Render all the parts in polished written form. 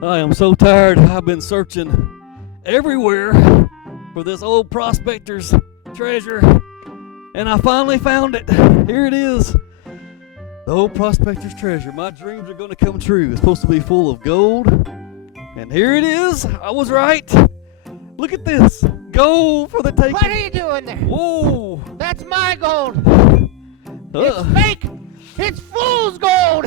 I am so tired. I've been searching everywhere for this old prospector's treasure, and I finally found it. Here it is. The old prospector's treasure. My dreams are going to come true. It's supposed to be full of gold, and here it is. I was right. Look at this. Gold for the taking. What are you doing there? Whoa. That's my gold. It's fake. It's fool's gold.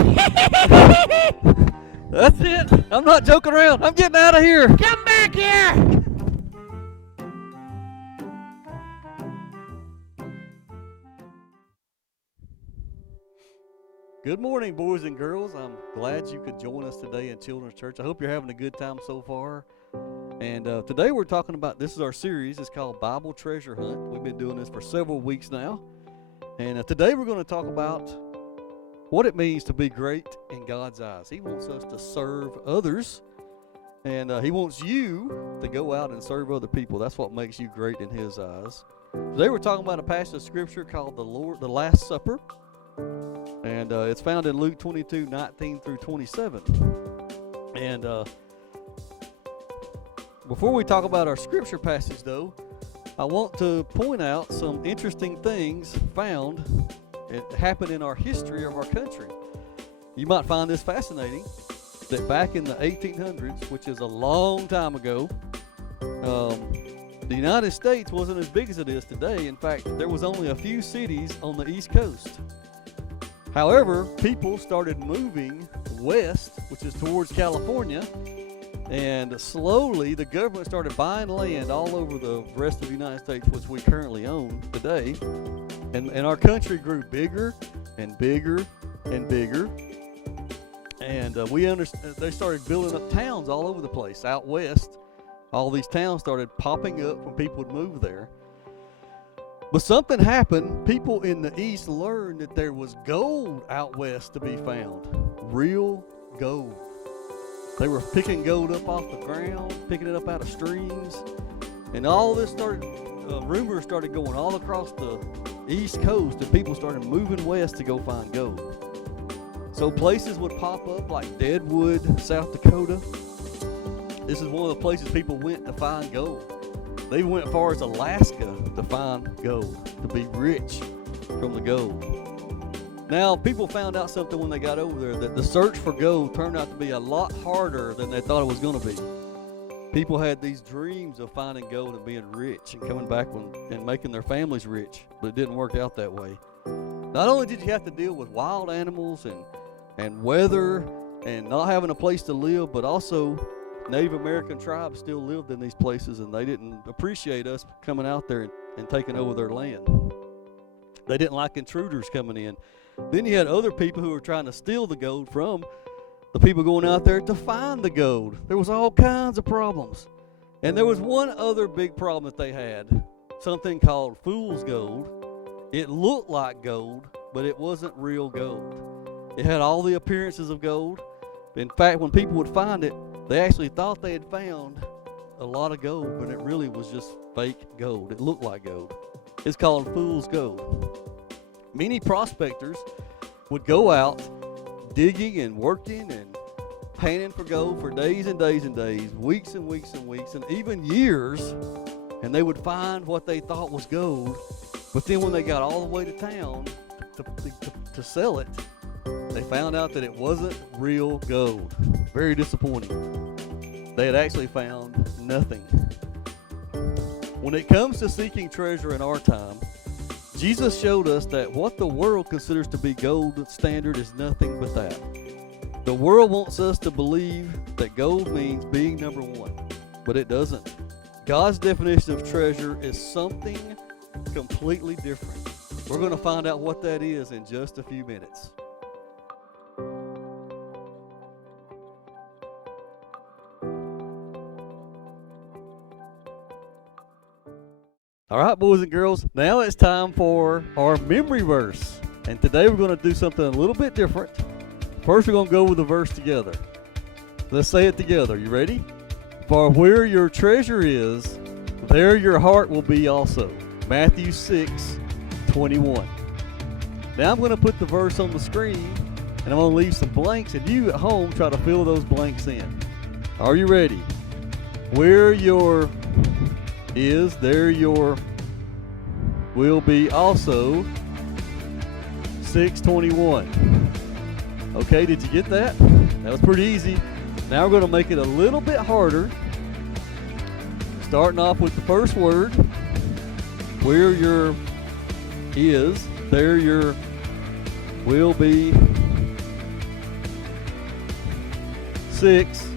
That's it. I'm not joking around. I'm getting out of here. Come back here. Good morning, boys and girls. I'm glad you could join us today in Children's Church. I hope you're having a good time so far. And today we're talking about, this is our series. It's called Bible Treasure Hunt. We've been doing this for several weeks now. And today we're going to talk about what it means to be great in God's eyes. He wants us to serve others, and He wants you to go out and serve other people. That's what makes you great in His eyes. Today we're talking about a passage of Scripture called the Last Supper, and it's found in Luke 22:19 through 27. And before we talk about our Scripture passage, though, I want to point out some interesting things found. It happened in our history of our country. You might find this fascinating, that back in the 1800s, which is a long time ago, the United States wasn't as big as it is today. In fact, there was only a few cities on the East Coast. However, people started moving west, which is towards California, and slowly the government started buying land all over the rest of the United States, which we currently own today. And our country grew bigger and bigger and bigger. And they started building up towns all over the place. Out west, all these towns started popping up when people would move there. But something happened. People in the east learned that there was gold out west to be found. Real gold. They were picking gold up off the ground, picking it up out of streams. And all this rumors started going all across the East Coast, and people started moving west to go find gold. So places would pop up like Deadwood, South Dakota. This is one of the places people went to find gold. They went as far as Alaska to find gold, to be rich from the gold. Now, people found out something when they got over there, that the search for gold turned out to be a lot harder than they thought it was going to be. People had these dreams of finding gold and being rich and coming back and making their families rich, but it didn't work out that way. Not only did you have to deal with wild animals and weather and not having a place to live, but also Native American tribes still lived in these places, and they didn't appreciate us coming out there and taking over their land. They didn't like intruders coming in. Then you had other people who were trying to steal the gold from the people going out there to find the gold. There was all kinds of problems. And there was one other big problem that they had, something called fool's gold. It looked like gold, but it wasn't real gold. It had all the appearances of gold. In fact, when people would find it, they actually thought they had found a lot of gold, but it really was just fake gold. It looked like gold. It's called fool's gold. Many prospectors would go out digging and working and panning for gold for days and days and days, weeks and weeks and weeks, and even years, and they would find what they thought was gold. But then when they got all the way to town to sell it, they found out that it wasn't real gold. Very disappointing. They had actually found nothing. When it comes to seeking treasure in our time, Jesus showed us that what the world considers to be gold standard is nothing but that. The world wants us to believe that gold means being number one, but it doesn't. God's definition of treasure is something completely different. We're going to find out what that is in just a few minutes. All right, boys and girls, now it's time for our memory verse. And today we're going to do something a little bit different. First, we're going to go with the verse together. Let's say it together. You ready? For where your treasure is, there your heart will be also. Matthew 6:21. Now I'm going to put the verse on the screen, and I'm going to leave some blanks, and you at home try to fill those blanks in. Are you ready? Where your is, there your will be also. 6:21. Okay, did you get that? That was pretty easy. Now we're going to make it a little bit harder. Starting off with the first word. Where your is, there your will be. 6.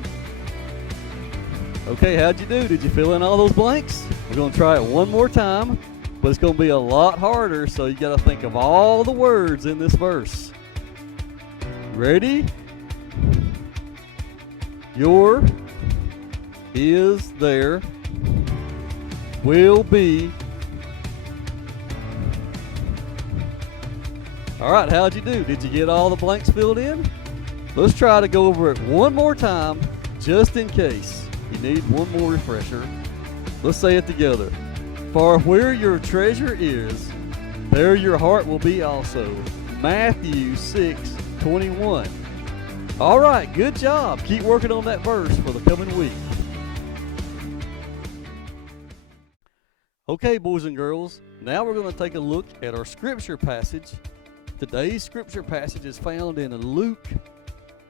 Okay, how'd you do? Did you fill in all those blanks? We're going to try it one more time, but it's going to be a lot harder, so you got to think of all the words in this verse. Ready? Your is there will be. All right, how'd you do? Did you get all the blanks filled in? Let's try to go over it one more time, just in case you need one more refresher. Let's say it together. For where your treasure is, there your heart will be also. Matthew 6:21. All right, good job. Keep working on that verse for the coming week. Okay, boys and girls, now we're going to take a look at our scripture passage. Today's scripture passage is found in Luke,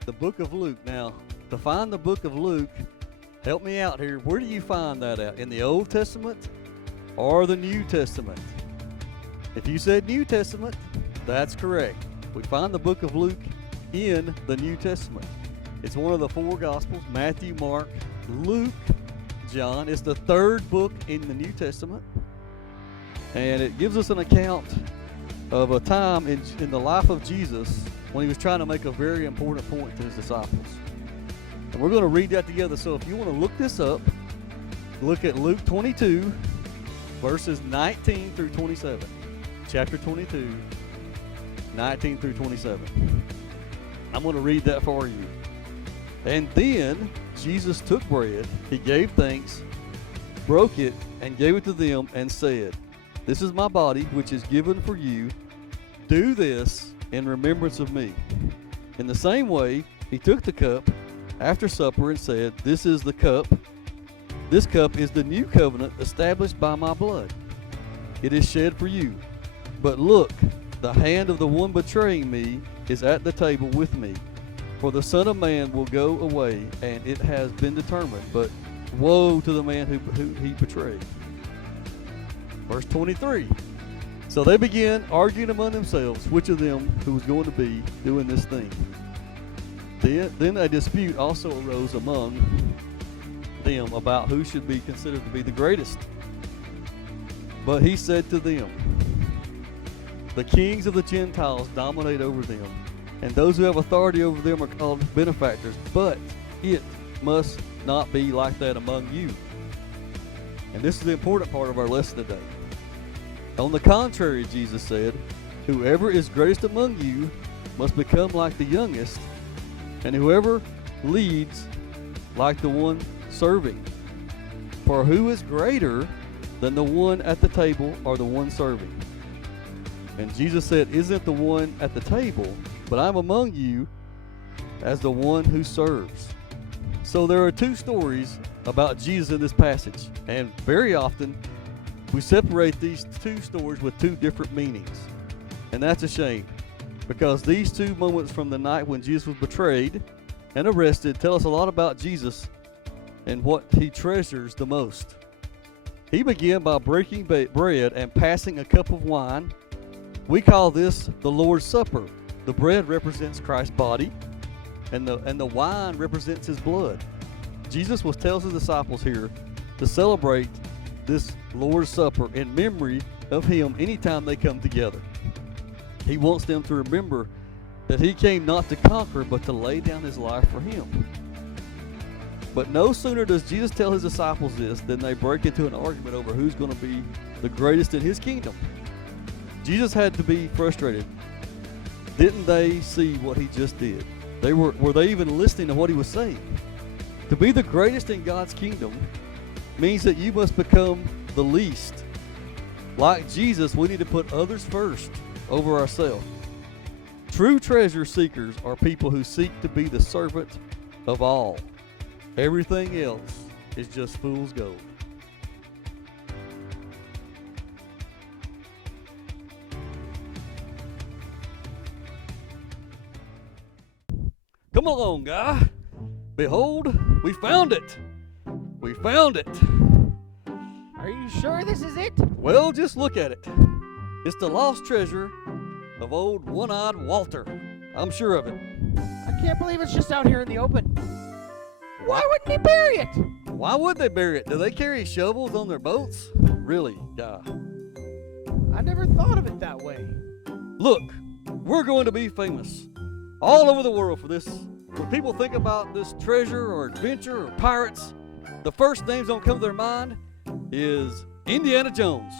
the book of Luke. Now, to find the book of Luke, help me out here. Where do you find that at? In the Old Testament or the New Testament? If you said New Testament, that's correct. We find the book of Luke in the New Testament. It's one of the 4 Gospels: Matthew, Mark, Luke, John. It's the 3rd book in the New Testament, and it gives us an account of a time in the life of Jesus when he was trying to make a very important point to his disciples. And we're going to read that together. So if you want to look this up, look at Luke 22, verses 19 through 27. Chapter 22, 19 through 27. I'm going to read that for you. And then Jesus took bread, he gave thanks, broke it, and gave it to them, and said, "This is my body, which is given for you. Do this in remembrance of me." In the same way, he took the cup after supper and said, "This is the cup. This cup is the new covenant established by my blood. It is shed for you. But look, the hand of the one betraying me is at the table with me. For the Son of Man will go away, and it has been determined. But woe to the man who he betrayed." Verse 23. So they began arguing among themselves which of them who was going to be doing this thing. Then a dispute also arose among them about who should be considered to be the greatest. But he said to them, "The kings of the Gentiles dominate over them, and those who have authority over them are called benefactors. But it must not be like that among you." And this is the important part of our lesson today. "On the contrary," Jesus said, "whoever is greatest among you must become like the youngest, and whoever leads like the one serving. For who is greater than the one at the table or the one serving?" And Jesus said, "Isn't the one at the table, but I'm among you as the one who serves." So there are 2 stories about Jesus in this passage, and very often we separate these 2 stories with 2 different meanings. And that's a shame, because these 2 moments from the night when Jesus was betrayed and arrested tell us a lot about Jesus and what he treasures the most. He began by breaking bread and passing a cup of wine. We call this the Lord's Supper. The bread represents Christ's body, and the wine represents his blood. Jesus tells his disciples here to celebrate this Lord's Supper in memory of him anytime they come together. He wants them to remember that he came not to conquer, but to lay down his life for him. But no sooner does Jesus tell his disciples this than they break into an argument over who's going to be the greatest in his kingdom. Jesus had to be frustrated. Didn't they see what he just did? Were they even listening to what he was saying? To be the greatest in God's kingdom means that you must become the least. Like Jesus, we need to put others first over ourselves. True treasure seekers are people who seek to be the servant of all. Everything else is just fool's gold. Come along, guy. Behold, we found it. We found it. Are you sure this is it? Well, just look at it. It's the lost treasure of old One-Eyed Walter. I'm sure of it. I can't believe it's just out here in the open. Why wouldn't he bury it? Why would they bury it? Do they carry shovels on their boats? Really, guy? I never thought of it that way. Look, we're going to be famous all over the world for this. When people think about this treasure or adventure or pirates, the first names that come to their mind is Indiana Jones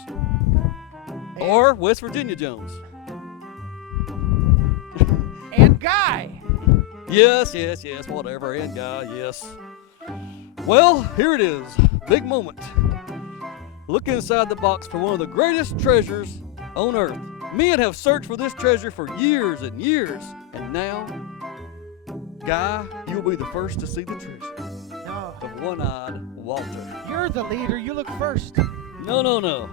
or West Virginia Jones. And Guy. Yes, whatever, and Guy, yes. Well, here it is, big moment. Look inside the box for one of the greatest treasures on earth. Men have searched for this treasure for years and years, and now, Guy, you'll be the first to see the treasure of One-Eyed Walter. You're the leader. You look first. No.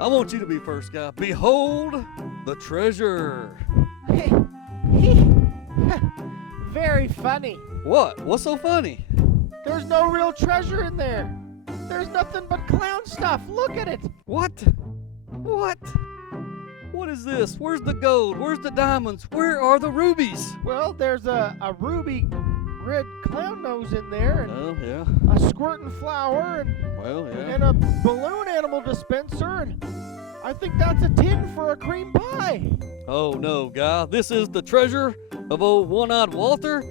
I want you to be first, Guy. Behold the treasure. Very funny. What? What's so funny? There's no real treasure in there. There's nothing but clown stuff. Look at it. What? What is this? Where's the gold? Where's the diamonds? Where are the rubies? Well, there's a ruby red clown nose in there, and Oh, yeah. a squirting flower, and a balloon animal dispenser, and I think that's a tin for a cream pie. Oh, no, Guy. This is the treasure of old One-Eyed Walter.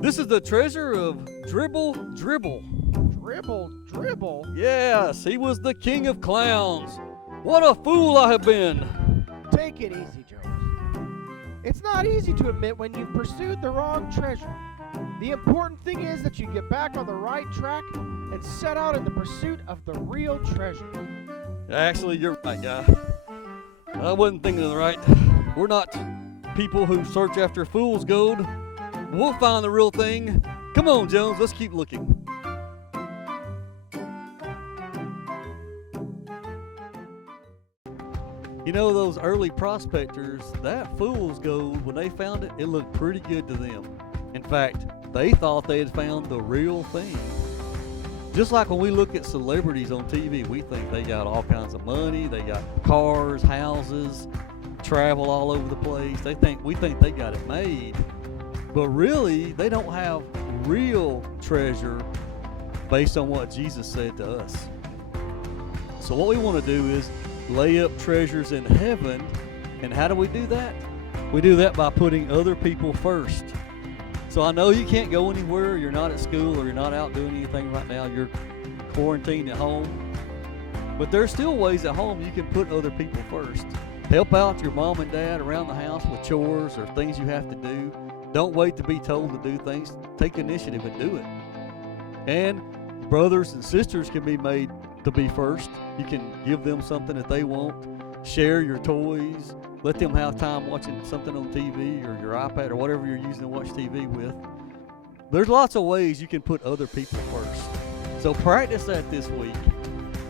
This is the treasure of Dribble. Dribble? Yes, he was the king of clowns. What a fool I have been. Take it easy, Jones. It's not easy to admit when you've pursued the wrong treasure. The important thing is that you get back on the right track and set out in the pursuit of the real treasure. Actually, you're right, Guy. I wasn't thinking of the right. We're not people who search after fool's gold. We'll find the real thing. Come on, Jones, let's keep looking. You know, those early prospectors, that fool's gold, when they found it, it looked pretty good to them. In fact, they thought they had found the real thing. Just like when we look at celebrities on TV, we think they got all kinds of money, they got cars, houses, travel all over the place. We think they got it made. But really, they don't have real treasure based on what Jesus said to us. So what we want to do is lay up treasures in heaven. And how do we do that? We do that by putting other people first. So I know you can't go anywhere, you're not at school, or you're not out doing anything right now, you're quarantined at home. But there's still ways at home you can put other people first. Help out your mom and dad around the house with chores or things you have to do. Don't wait to be told to do things. Take initiative and do it. And brothers and sisters can be made to be first. You can give them something that they want. Share your toys. Let them have time watching something on TV or your iPad or whatever you're using to watch TV with. There's lots of ways you can put other people first. So practice that this week.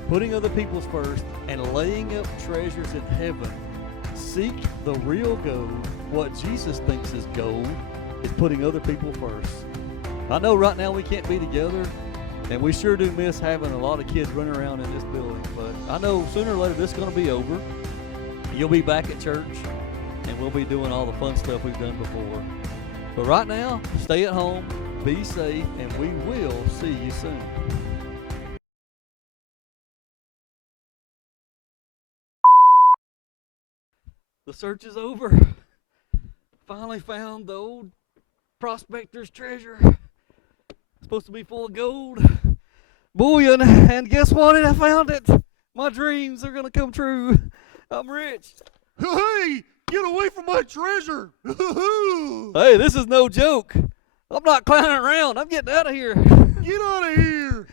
Putting other people's first and laying up treasures in heaven. Seek the real gold. What Jesus thinks is gold is putting other people first. I know right now we can't be together, and we sure do miss having a lot of kids running around in this building, but I know sooner or later this is going to be over. You'll be back at church, and we'll be doing all the fun stuff we've done before. But right now, stay at home, be safe, and we will see you soon. The search is over. Finally found the old prospector's treasure. Supposed to be full of gold. Bullion. And guess what? I found it. My dreams are going to come true. I'm rich. Hey, get away from my treasure. Hey, this is no joke. I'm not clowning around. I'm getting out of here. Get out of here.